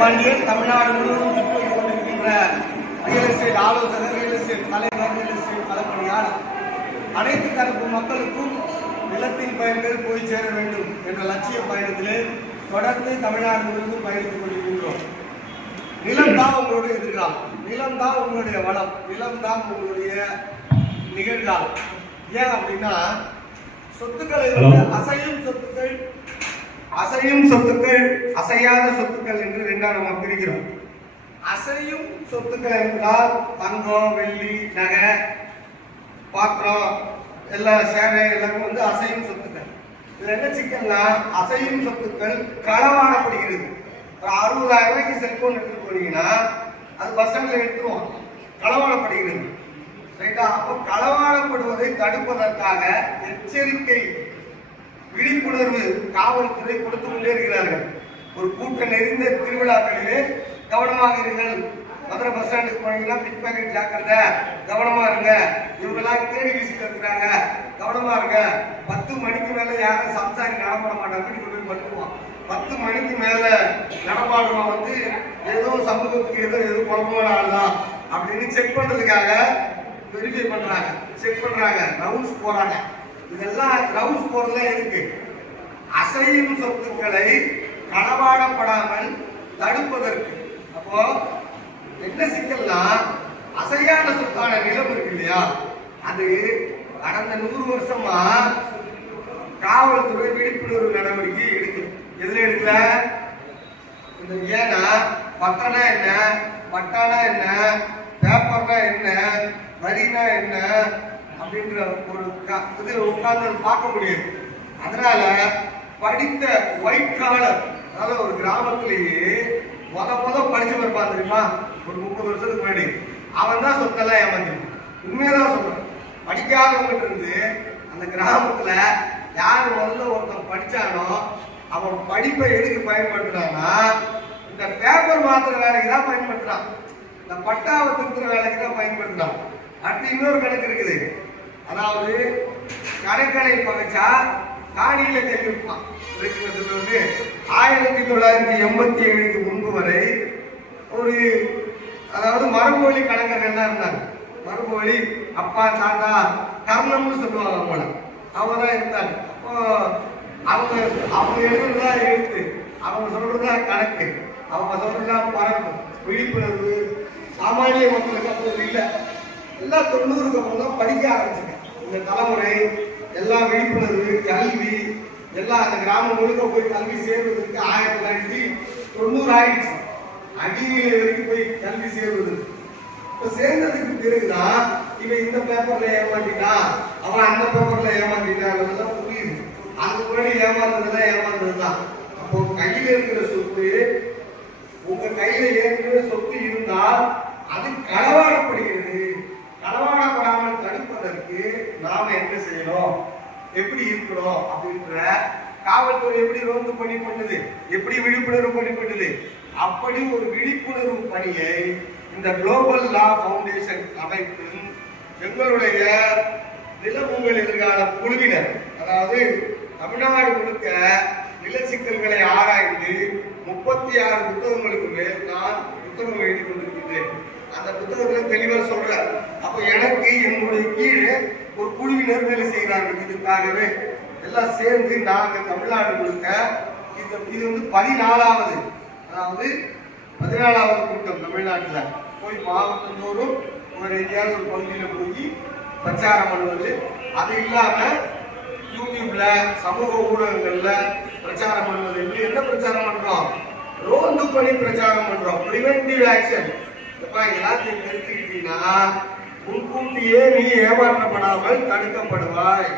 பாண்டியன் தமிழ்நாடு முழுவதும் சுற்றி கொண்டிருக்கின்ற ரியல் எஸ்டேட் ஆலோசகர், ரியல் எஸ்டேட் தலைவர், ரியல் எஸ்டேட் களப்பணியாளர், அனைத்து தரப்பு மக்களுக்கும் நிலத்தின் பயன்கள் போய் சேர வேண்டும் என்ற லட்சிய பயணத்திலே தொடர்ந்து தமிழ்நாடு முழுவதும் பயணித்துக் கொண்டிருக்கின்றோம். நிலம் தான் உங்களுடைய எதிர்காலம், நிலம் தான் உங்களுடைய வளம், நிலம் தான் உங்களுடைய நிகழ்காலம். ஏன் அப்படின்னா சொத்துக்களை அசையும் சொத்துக்கள், அசையும் சொத்துக்கள், அசையாத சொத்துக்கள் என்று ரெண்டா நம்ம பிரிக்கிறோம். அசையும் சொத்துக்கள் என்றால் தங்கம், வெள்ளி, நகை, பாத்திரம், எல்லா சேவை எல்லாமே வந்து அசையும் சொத்துக்கள். இதுல என்ன சிக்கல்னா அசையும் சொத்துக்கள் களவாடப்படுகிறது. 60,000 ரூபாய்க்கு செல்போன் எடுத்துட்டு போனீங்கன்னா அது பஸ் ஸ்டாண்ட்ல எடுத்துருவோம், களவாடப்படுகிறது. ரைட்டா? அப்போ களவாடப்படுவதை தடுப்பதற்காக எச்சரிக்கை விழிப்புணர்வு காவல்துறை கொடுத்து கொண்டே இருக்கிறார்கள். ஒரு கூட்டம் நிறைந்த திருவிழாக்களிலே கவனமாக இருங்கள், மதுரை பஸ் ஸ்டாண்டுக்கு போனீங்கன்னா பிக் பாக்கெட் ஜாக்கிரதை, கவனமா இருங்க, இவங்கெல்லாம் கேடி வீசிட்டு இருக்கிறாங்க, கவனமா இருங்க. 10 மணிக்கு மேல யாரும் சம்சாரி நடமாட மாட்டாங்க, வீட்டுக்கு போய் படுத்துவான். 10 மணிக்கு மேல நடமாடுவான் வந்து ஏதோ சமூகத்துக்கு ஏதோ குழப்பமான ஆள் தான் அப்படின்னு செக் பண்றதுக்காக வெரிஃபை பண்றாங்க, செக் பண்றாங்க, ரவுண்ட்ஸ் போறாங்க. இதெல்லாம் ரவுண்ட்ஸ் போறதுல இருக்கு. அசையும் சொத்துக்களை களவாடப்படாமல் தடுப்பதற்கு. அப்போ என்ன சிக்கல்னா அசையான சொத்தான நிலம் இருக்கு இல்லையா, அது கடந்த 100 வருஷமா காவல்துறை விழிப்புணர்வு நடவடிக்கை எடுக்குது. எதுல எடுக்கல? இந்த ஏன்னா பட்டனா என்ன, பட்டானா என்ன, பேப்பர்னா என்ன, வரினா என்ன அப்படின்ற ஒரு இது உட்கார்ந்து பார்க்க முடியாது. அதனால படித்த ஒயிட் காலர், அதாவது ஒரு கிராமத்திலேயே முத படிச்சு இருப்பான் தெரியுமா, ஒரு 30 வருஷத்துக்கு முன்னாடி, அவன் தான் சொத்தெல்லாம் ஏமாத்திருப்பான். உண்மையதான் சொல்றேன். படிக்காதவங்கிட்ட இருந்து அந்த கிராமத்துல யார் முதல்ல ஒருத்தன் படிச்சானோ அவன் படிப்பை எதுக்கு பயன்படுத்துறான்னா இந்த பேப்பர் மாத்திர வேலைக்கு தான் பயன்படுத்துறான், இந்த பட்டாவை திருத்துற வேலைக்கு தான் பயன்படுத்துறான். அடுத்து இன்னொரு கணக்கு இருக்குது. அதாவது கணக்கனை பகைச்சா காணியில தெரிவிப்பான். 1987க்கு முன்பு வரை ஒரு அதாவது மரபு வழி கணக்கர்கள் தான் இருந்தாங்க. மரபு வழி அப்பா தாத்தா கர்ணம்னு சொல்லுவாங்க, அவங்கள அவங்க தான் இருந்தாங்க. அப்போ அவங்க எழுதுறதா எழுத்து, அவங்க சொல்றதா கணக்கு, அவங்க சொல்றதா பரப்பு, விழிப்புணர்வு சாமானிய மக்களுக்கு அப்போது இல்லை. எல்லாம் 90க்கு அப்புறம் தான் படிக்க ஆரம்பிச்சுங்க. இந்த தலைமுறை எல்லாம் விழிப்புணர்வு, கல்வி எல்லாம் அந்த கிராமம் முழுக்க போய் கல்வி சேர்வதற்கு 1990 ஆயிடுச்சு. அடிநிலை வரைக்கும் போய் கல்வி சேர்வது. இப்ப சேர்ந்ததுக்கு பிறகுதான் இவன் இந்த பேப்பர்ல ஏமாத்திட்டான், அவன் அந்த பேப்பர்ல ஏமாத்திட்டான் புரியுது. அதுக்கு முன்னாடி ஏமாந்ததுதான். அப்போ கையில இருக்கிற சொத்து, உங்க கையில ஏற்கனவே சொத்து இருந்தால் அது களவாடப்படுகிறது. களவாடப்படாமல் தடுப்பதற்கு நாம என்ன செய்யணும், எப்படி இருக்கணும் அப்படின்ற காவல்துறை எப்படி ரோந்து பணி பண்ணுது, எப்படி விழிப்புணர்வு பணி பண்ணுது, அப்படி ஒரு விழிப்புணர்வு பணியை இந்த குளோபல் லா ஃபவுண்டேஷன் அமைப்பின் எங்களுடைய நிலம் உங்கள் எதிர்கால குழுவினர், அதாவது தமிழ்நாடு முழுக்க நில சிக்கல்களை ஆராய்ந்து 36 புத்தகங்களுக்கு மேல் நான் புத்தகம் எழுதி கொண்டிருக்கின்றேன். அந்த புத்தகத்துல தெளிவா சொல்றேன். அப்ப எனக்கு என்னுடைய கீழே ஒரு குழுவினர் வேலை செய்கிறார்கள். இதுக்காகவே எல்லாம் சேர்ந்து நாங்க தமிழ்நாடு முழுக்க இது வந்து 14வது, அதாவது 14வது கூட்டம் தமிழ்நாட்டுல போய் மாவட்டந்தோறும் ஒரு எங்கேயாவது ஒரு பகுதியில போய் பிரச்சாரம் பண்ணுவது. அது இல்லாம யூடியூப்ல சமூக ஊடகங்கள்ல பிரச்சாரம் பண்ணுவது. எப்படி என்ன பிரச்சாரம் பண்றோம்? ரோந்து பணி பிரச்சாரம் பண்றோம், பிரிவென்டிவ் ஆக்ஷன். எல்லாத்தையும் தெரிஞ்சுக்கிட்டீங்கன்னா முன்கூட்டியே நீ ஏமாற்றப்படாமல் தடுக்கப்படுவாய்.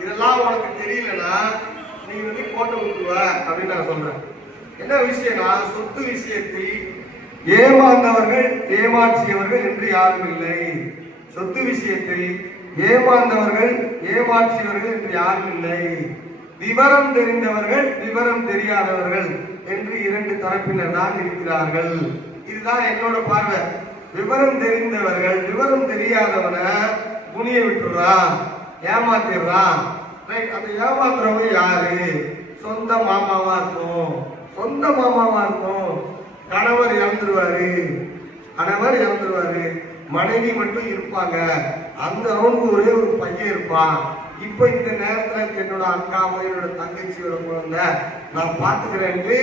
இதெல்லாம் உனக்கு தெரியலன்னா நீ வந்து கோட்டை விட்டுவ அப்படின்னு நான் சொல்றேன். என்ன விஷயம்னா சொத்து விஷயத்தில் ஏமாந்தவர்கள் ஏமாற்றியவர்கள் என்று யாரும் இல்லை. சொத்து விஷயத்தில் ஏமாந்தவர்கள் ஏமாற்றியவர்கள் என்று யாரும் இல்லை. விவரம் தெரிந்தவர்கள் விவரம் தெரியாதவர்கள் என்று 2 தரப்பினர் தான் இருக்கிறார்கள். இதுதான் என்னோட பார்வை. விவரம் தெரிந்தவர்கள் விவரம் தெரியாதவனை குனிய விட்டுறான், ஏமாத்திடுறான். அந்த ஏமாத்துறவங்க யாரு? சொந்த மாமாவா இருக்கும், சொந்த மாமாவா இருக்கும், இறந்துருவாரு, கணவர் இறந்துருவாரு, மனைவி மட்டும் இருப்பாங்க. அந்த அவனுக்கு ஒரே ஒரு பையன் இருப்பான். இப்ப இந்த நேரத்துல என்னோட அக்காவோ என்னோட தங்கச்சியோட குழந்தை நான் பாத்துக்கிறேன்ட்டு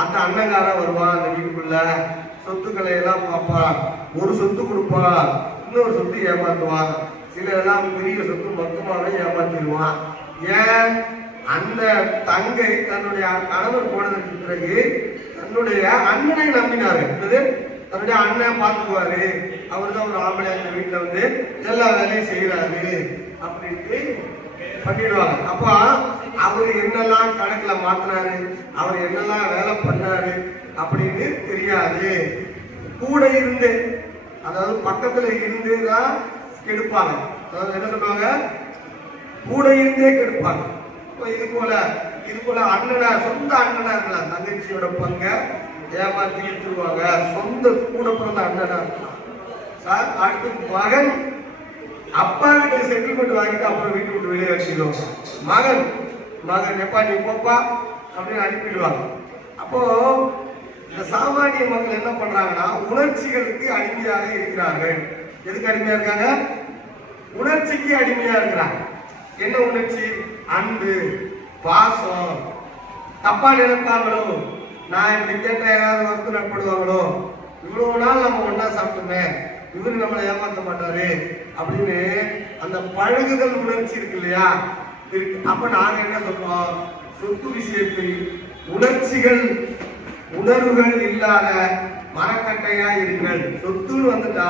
அந்த அண்ணங்கார வருவான். அந்த வீட்டுக்குள்ள சொத்துக்களை எல்லாம் பார்ப்பான். ஒரு சொத்து கொடுப்பான், இன்னொரு சொத்து ஏமாத்துவான். சில எல்லாம் பெரிய சொத்து மொத்தமாவே ஏமாத்திடுவான். ஏன்? அந்த தங்கை தன்னுடைய கணவர் போனதுக்கு பிறகு தன்னுடைய அண்ணனை நம்பினாரு. தன்னுடைய அண்ணன் பார்த்துக்குவாரு, அவர் தான் ஒரு ஆம்பளை அந்த வீட்டுல வந்து எல்லா வேலையும் செய்யறாரு அப்படின்ட்டு பண்ணிடுவாங்க. அப்ப அவரு என்னெல்லாம் கணக்குல மாத்தினாரு, அவர் என்னெல்லாம் வேலை பண்ணாரு அப்படின்னு தெரியாது. கூட இருந்து, அதாவது பக்கத்துல இருந்து தான் கெடுப்பாங்க. அதாவது என்ன சொல்லுவாங்க, கூட இருந்தே கெடுப்பாங்க. இது போல அண்ணனா, சொந்த அண்ணனா இருக்கலாம், தங்கச்சியோட பங்க ஏமாத்தி எடுத்துருவாங்க. சொந்த கூட பிறந்த அண்ணனா இருக்கலாம் சார். அடுத்து மகன் அப்பா கிட்ட செட்டில்மெண்ட் வாங்கிட்டு அப்புறம் வீட்டு விட்டு வெளியே வச்சுடுவாங்க. மகன் எப்பா நீ போப்பா அப்படின்னு அனுப்பிடுவாங்க. அப்போ இந்த சாமானிய மக்கள் என்ன பண்றாங்கன்னா உணர்ச்சிகளுக்கு அடிமையாக இருக்கிறார்கள். எதுக்கு அடிமையா இருக்காங்க? உணர்ச்சிக்கு அடிமையா இருக்கிறாங்க. என்ன உணர்ச்சி? அன்பு, பாசம். தப்பா நினைப்பாங்களோ, நான் இப்படி கேட்ட ஏதாவது வந்து நட்படுவாங்களோ, இவ்வளவு நாள் நம்ம ஒன்னா சாப்பிட்டுமே, இவரு நம்மளை ஏமாற்ற மாட்டாரு அப்படின்னு அந்த பழகுதல் உணர்ச்சி இருக்கு இல்லையா? அப்ப நாங்க என்ன சொல்றோம், சொத்து விஷயத்தில் உணர்வுகள் இல்லாத மரக்கட்டையா இருங்கள். சொத்துன்னு வந்துட்டா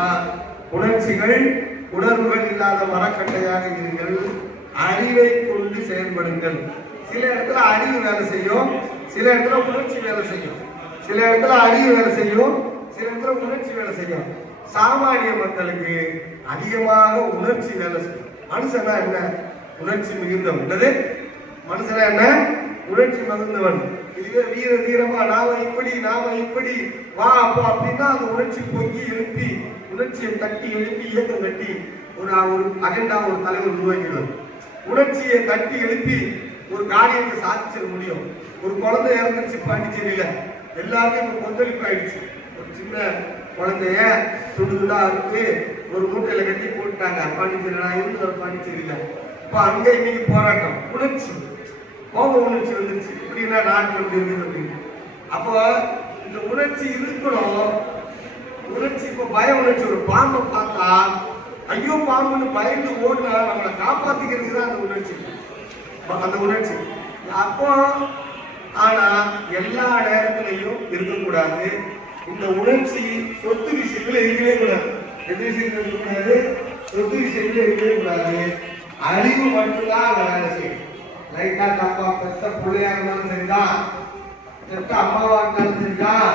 உணர்வுகள் இல்லாத மரக்கட்டையாக இருங்கள். அறிவை கொண்டு செயல்படுங்கள். சில இடத்துல அறிவு வேலை செய்யும், சில இடத்துல உணர்ச்சி வேலை செய்யும். சில இடத்துல அறிவு வேலை செய்யும், சில இடத்துல உணர்ச்சி வேலை செய்யும். சாமானிய மக்களுக்கு அதிகமாக உணர்ச்சி வேலை செய்யும். மனுஷனா என்ன? உணர்ச்சி மிகுந்தவன். மனுஷனா என்ன? உணர்ச்சி மிகுந்தவன். இதுவே வீர தீரமா நாம இப்படி வா அப்போ அப்படின்னா அந்த உணர்ச்சி பொங்கி எழுப்பி, உணர்ச்சியை தட்டி எழுப்பி இயக்கம் கட்டி ஒரு அஜெண்டா ஒரு தலைவர் உருவாக்கிடுவார். உணர்ச்சியை தட்டி எழுப்பி ஒரு காரியத்தை சாதிச்சிட முடியும். ஒரு குழந்தை இறந்துச்சு பாண்டிச்சேரியில, எல்லாருக்கும் இப்ப கொந்தளிப்பு ஆயிடுச்சு. ஒரு சின்ன குழந்தைய துண்டுதா இருக்கு, ஒரு மூட்டையில கட்டி போட்டுட்டாங்க. பாண்டிச்சேரி நான் இருந்தது பாண்டிச்சேரியில. இப்ப அங்க இன்னைக்கு போராட்டம், உணர்ச்சி, கோப உணர்ச்சி வந்துருச்சு. இப்படின்னா நாட்டு இருக்குது அப்படின்னு. அப்போ இந்த உணர்ச்சி இருக்கணும். உணர்ச்சி இப்ப பய உணர்ச்சி. ஒரு பாம்பை பார்த்தா ஐயோ பாம்புன்னு பயந்து ஓடுனா நம்மளை காப்பாத்திக்கிறதுக்கு தான் அந்த உணர்ச்சி. அப்போ ஆனா எல்லா நேரத்திலையும் இருக்கக்கூடாது. இந்த உணர்ச்சி சொத்து விஷயத்துல இருக்கவே கூடாது. எந்த விஷயத்துல இருக்கக்கூடாது? சொத்து விஷயத்துல இருக்கவே கூடாது. அறிவு மட்டும்தான் வேலை செய்யும். லைட்டா தப்பா பெத்த பிள்ளையா இருந்தாலும் சரிதான், பெத்த அம்மாவா இருந்தாலும் சரிதான்,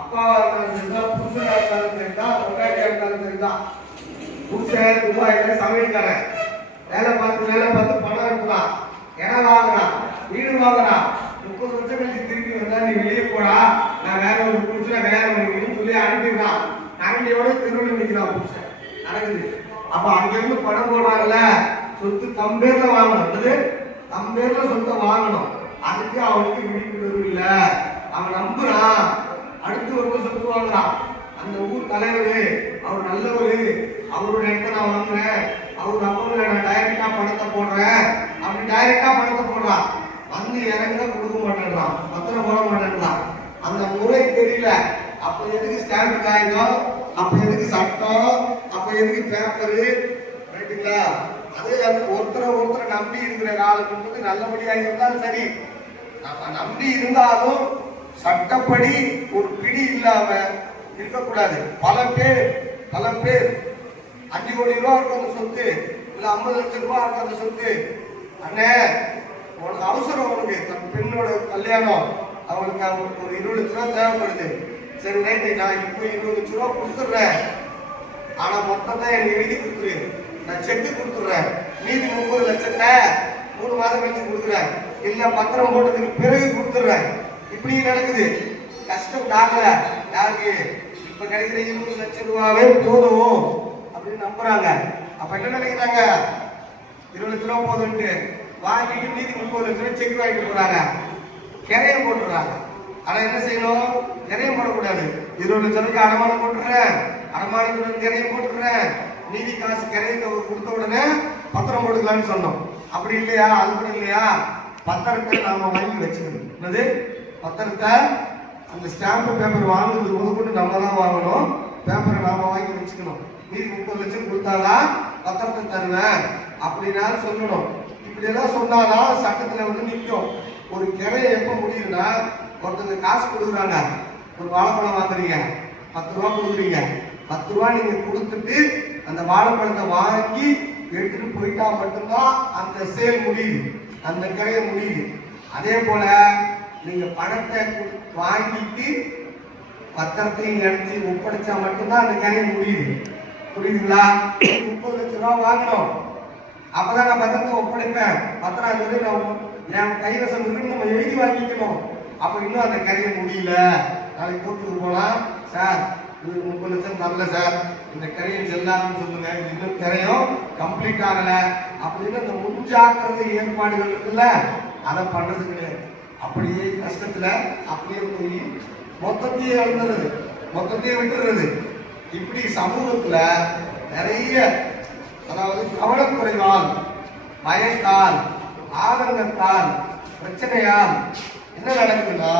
அப்பாவா இருந்தாலும் சரிதான், புருஷனா இருந்தாலும் சரிதான், பொண்டாட்டியா இருந்தாலும் சரிதான். புருஷன் துபாயில சமையல்காரன் வேலை பார்த்து பணம் எடுக்கலாம், இடம் வாங்குறான், வீடு வாங்குறான். 30 வருஷம் கழிச்சு திருப்பி வந்தா நீ வெளியே போடா, நான் வேற ஒரு புருஷன் வேற ஒரு சொல்லி அனுப்பிடுறான். கரண்டியோட திருவிழி நிற்கிறான் புருஷன். நடக்குது. அப்ப அங்கிருந்து பணம் போடுறாங்கல்ல, சொத்து தம்பேர்ல வாங்கணும், தம்பேர்ல சொத்தை வாங்கணும். அதுக்கு அவனுக்கு விழிப்புணர்வு இல்லை. அவன் நம்புறான், அடுத்து ஒரு சொத்து வாங்குறான். அந்த ஊர் தலைவர் அவர் நல்லவரு, அவருடைய இடத்த நான் வாங்குறேன், அவர் அக்கௌண்ட்ல நான் டைரக்டா பணத்தை போடுறேன் அப்படி டைரக்டா பணத்தை போடுறான். வந்து இறங்க கொடுக்க மாட்டேன்றான், பத்திரம் போட மாட்டேன்றான். அந்த முறை தெரியல. அப்ப எதுக்கு ஸ்டாம்ப் காய்க்கும், அப்ப எதுக்கு சட்டம், அப்ப எதுக்கு பேப்பரு, ரைட்டுங்களா? அது ஒருத்தரை நம்பி இருக்கிற காலம் நல்லபடியாக இருந்தாலும் சரி, நம்ம நம்பி இருந்தாலும் சட்டப்படி ஒரு பிடி இல்லாம இருக்கக்கூடாது. பல பேர் 5 கோடி ரூபா இருக்கும் அந்த சொத்து, இல்ல 50 லட்சம் ரூபாய் இருக்கும் அந்த சொத்து. அண்ணே உனக்கு அவசரம், உனக்கு தன் பெண்ணோட கல்யாணம், அவளுக்கு ஒரு 20 லட்சம் ரூபா தேவைப்படுது. சரி ரைட்டு, நான் இப்போ 20 லட்சம் ரூபா கொடுத்துட்றேன், ஆனா மொத்தத்தை எனக்கு எழுதி கொடுத்துரு, நான் செக்கு கொடுத்துட்றேன், மீதி 30 லட்சத்தை 3 மாதம் கழிச்சு கொடுக்குறேன், இல்ல பத்திரம் போட்டதுக்கு பிறகு கொடுத்துட்றேன். இப்படி நடக்குது. கஷ்டம் தாக்கல யாருக்கு? இப்ப கிடைக்கிற 20 லட்சம் ரூபாவே போதும் அப்படின்னு நம்புறாங்க. அப்ப என்ன நினைக்கிறாங்க? 20 லட்சம் ரூபா போதும்ட்டு வாங்கிட்டு மீதி 30 லட்சம் ரூபாய் செக் வாங்கிட்டு போறாங்க, கிரையம் போட்டுறாங்க. ஆனா என்ன செய்யணும்? கிரையம் போடக்கூடாது. 20 லட்சம் அடமானம் போட்டுறேன், அடமானத்துடன் கிரையம் போட்டுறேன், மீதி காசு கிரையத்தை கொடுத்த உடனே பத்திரம் போட்டுக்கலாம்னு சொன்னோம். அப்படி இல்லையா? அது கூட இல்லையா? பத்திரத்தை நாம வாங்கி வச்சுக்கணும். என்னது பத்திரத்தை? அந்த ஸ்டாம்பு பேப்பர் வாங்குறது முதற்கொண்டு நம்ம தான் வாங்கணும். பேப்பரை நாம வாங்கி வச்சுக்கணும். மீதி 30 லட்சம் கொடுத்தாதான் பத்திரத்தை தருவேன் அப்படின்னாலும் சொல்லணும். இப்படி எல்லாம் சொன்னாதான் சட்டத்துல வந்து நிற்கும். ஒரு கிரையை எப்ப முடியுதுன்னா, ஒருத்தங்க காசு கொடுக்குறாங்க, ஒரு வாழைப்பழம் வாங்குறீங்க, 10 ரூபா கொடுக்குறீங்க, 10 ரூபா நீங்க கொடுத்துட்டு அந்த வாழைப்பழத்தை வாங்கி எடுத்துட்டு போயிட்டா மட்டும்தான் அந்த சேல் முடியுது, அந்த கிரையை முடியுது. அதே போல நீங்க பணத்தை வாங்கிட்டு பத்திரத்தையும் இடத்தையும் ஒப்படைச்சா மட்டும்தான் அந்த கிரையை முடியுது. புரியுதுங்களா? 30 லட்சம் ரூபா வாங்கணும், அப்பதான் நான் பத்திரத்தை ஒப்படைப்பேன். பத்திரம் சொல்லி நான் என் கைவசம் இருக்குன்னு நம்ம எழுதி வாங்கிக்கணும். அப்ப இன்னும் அந்த கரையை முடியல. நாளைக்கு கோர்ட்டுக்கு போனா, சார் இது 30 லட்சம் தரல சார், இந்த கரையை செல்லாதுன்னு சொல்லுங்க, இன்னும் கரையும் கம்ப்ளீட் ஆகல அப்படின்னு அந்த முன்ஜாக்கிரதை ஏற்பாடுகள் இருக்குல்ல, அதை பண்றது கிடையாது. அப்படியே கஷ்டத்துல அப்படியே போய் மொத்தத்தையே எழுந்துறது, மொத்தத்தையே விட்டுறது. இப்படி சமூகத்துல நிறைய, அதாவது கவனக்குறைவால், பயத்தால், ஆதங்கத்தால், பிரச்சனையால் என்ன நடக்குதுன்னா